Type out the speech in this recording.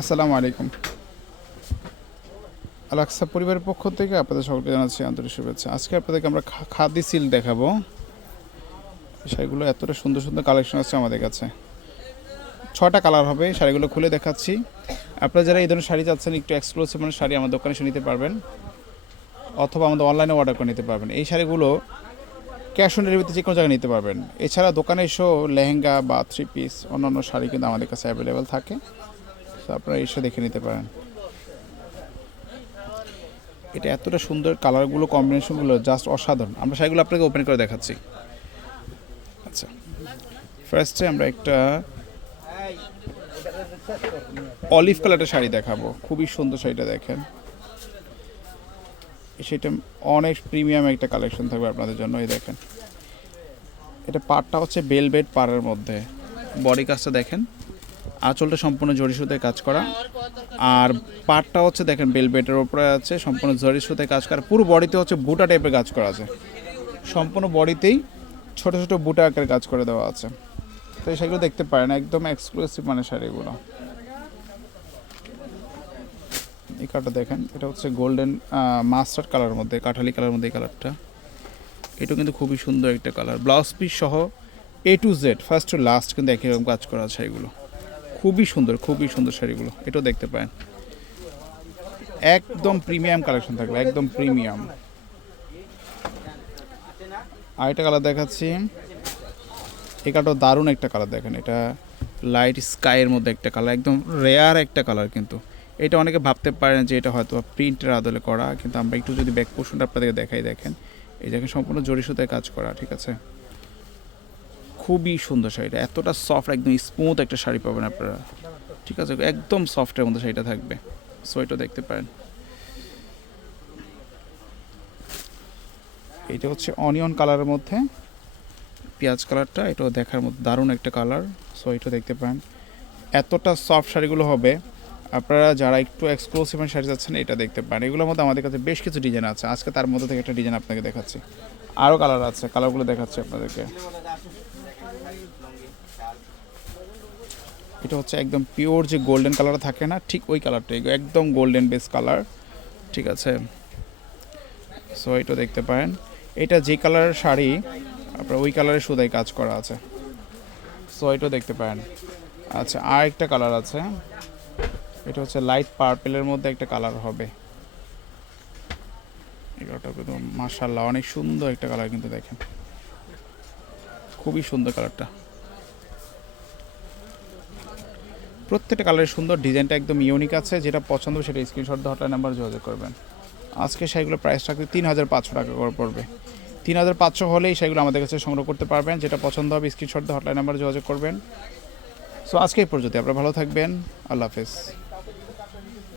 আসসালামু আলাইকুম। আলাক্সা পরিবারের পক্ষ থেকে আপনাদের সকলকে জানাচ্ছি আন্তরিক শুভেচ্ছা। আজকে আপনাদেরকে আমরা খাদি সিল্ক দেখাবো। শাড়িগুলো এতটা সুন্দর সুন্দর কালেকশন আছে আমাদের কাছে। 6টা কালার হবে, শাড়িগুলো খুলে দেখাচ্ছি। আপনারা যারা এই ধরনের শাড়ি চাচ্ছেন, একটু এক্সক্লুসিভ মানে শাড়ি আমার দোকানে এসে নিতে পারবেন, অথবা আমাদের অনলাইনে অর্ডার করে নিতে পারবেন। এই শাড়িগুলো ক্যাশ অন ডেলিভারিতে যে কোনো জায়গায় নিতে পারবেন। এছাড়া দোকানে এসেও লেহেঙ্গা বা 3 পিস অন্যান্য শাড়ি কিন্তু আমাদের কাছে অ্যাভেলেবেল থাকে, তো আপনারা এসে দেখে নিতে পারেন। এটা এতটা সুন্দর, কালারগুলো কম্বিনেশনগুলো জাস্ট অসাধারণ। আমরা শাড়িগুলো আপনাকে ওপেন করে দেখাচ্ছি। আচ্ছা, ফার্স্টে আমরা একটা অলিভ কালারের শাড়ি দেখাবো। খুবই সুন্দর শাড়িটা দেখেন, সেটা অনেক প্রিমিয়াম একটা কালেকশন থাকবে আপনাদের জন্য। এই দেখেন, এটা পাড়টা হচ্ছে বেলভেট পাড়ের মধ্যে। বডি কাজটা দেখেন, আঁচলটা সম্পূর্ণ জরি সুতায় কাজ করা, আর পাড়টা হচ্ছে দেখেন বেলভেটের ওপরে আছে সম্পূর্ণ জরি সুতায় কাজ করা। পুরো বডিতে হচ্ছে বুটা টাইপের কাজ করা আছে, সম্পূর্ণ বডিতেই ছোট ছোট বুটা আকারে কাজ করে দেওয়া আছে। তো সেগুলো দেখতে পারেন, একদম এক্সক্লুসিভ মানে শাড়িগুলো। এই কালারটা দেখেন, এটা হচ্ছে গোল্ডেন মাস্টার্ড কালারের মধ্যে, কাঠালি কালারের মধ্যে এই কালারটা। এটা কিন্তু খুবই সুন্দর একটা কালার। ব্লাউজ পিস সহ A to Z first to last কিন্তু একই রকম কাজ করা আছে। শাড়িগুলো খুবই সুন্দর শাড়িগুলো। এটাও দেখতে পারেন, একদম প্রিমিয়াম কালেকশন থাকবে, একদম প্রিমিয়াম। আর একটা কালার দেখাচ্ছি, এই কালারটাও দারুণ একটা কালার। দেখেন, এটা লাইট স্কাইয়ের মধ্যে একটা কালার, একদম রেয়ার একটা কালার। কিন্তু এটা অনেকে ভাবতে পারেন যে এটা হয়তো প্রিন্টের আদলে করা, কিন্তু আমরা একটু যদি ব্যাক পোর্শনটা আপনাদেরকে দেখাই, দেখেন এই দেখেন সম্পূর্ণ জরি সুতায় কাজ করা, ঠিক আছে। খুবই সুন্দর শাড়িটা, এতটা সফট, একদম স্মুথ একটা শাড়ি পাবেন আপনারা, ঠিক আছে। একদম সফটের মধ্যে শাড়িটা থাকবে। সো এটা দেখতে পারেন। এটা হচ্ছে অনিয়ন কালারের মধ্যে পেঁয়াজ কালারটা, এটাও দেখার মধ্যে দারুণ একটা কালার। সো এটা দেখতে পারেন, এতটা সফট শাড়িগুলো হবে। আপনারা যারা একটু এক্সক্লুসিভ শাড়ি যাচ্ছেন, এটা দেখতে পারেন। এগুলোর মধ্যে আমাদের কাছে বেশ কিছু ডিজাইন আছে, আজকে তার মধ্যে থেকে একটা ডিজাইন আপনাকে দেখাচ্ছি। আরও কালার আছে, কালারগুলো দেখাচ্ছি আপনাদেরকে। এটা হচ্ছে একদম পিওর যে গোল্ডেন কালার থাকে না, ঠিক ওই কালারটাই, একদম গোল্ডেন বেস কালার, ঠিক আছে। সো এটা দেখতে পারেন, এটা যে কালারের শাড়ি আপনার ওই কালারের সুতায় কাজ করা আছে। সো এটা দেখতে পারেন। আচ্ছা, আর একটা কালার আছে, এটা হচ্ছে লাইট পার্পেলের মধ্যে একটা কালার হবে। এগুলোটা কিন্তু মাশাআল্লাহ অনেক সুন্দর একটা কালার, কিন্তু দেখেন খুবই সুন্দর কালারটা। প্রত্যেকটা কালারের সুন্দর, ডিজাইনটা একদম ইউনিক আছে। যেটা পছন্দ সেটা স্ক্রিনশট দিয়ে হটলাইন নাম্বার যোগাযোগ করবেন। আজকে শাড়িগুলো প্রাইস থাকবে 3500 টাকা করে পড়বে। 3500 হলেই শাড়িগুলো আমাদের কাছে সংগ্রহ করতে পারবেন। যেটা পছন্দ হবে স্ক্রিনশট দিয়ে হটলাইন নাম্বার যোগাযোগ করবেন। সো আজকে এই পর্যন্ত, আপনারা ভালো থাকবেন, আল্লাহ হাফেজ।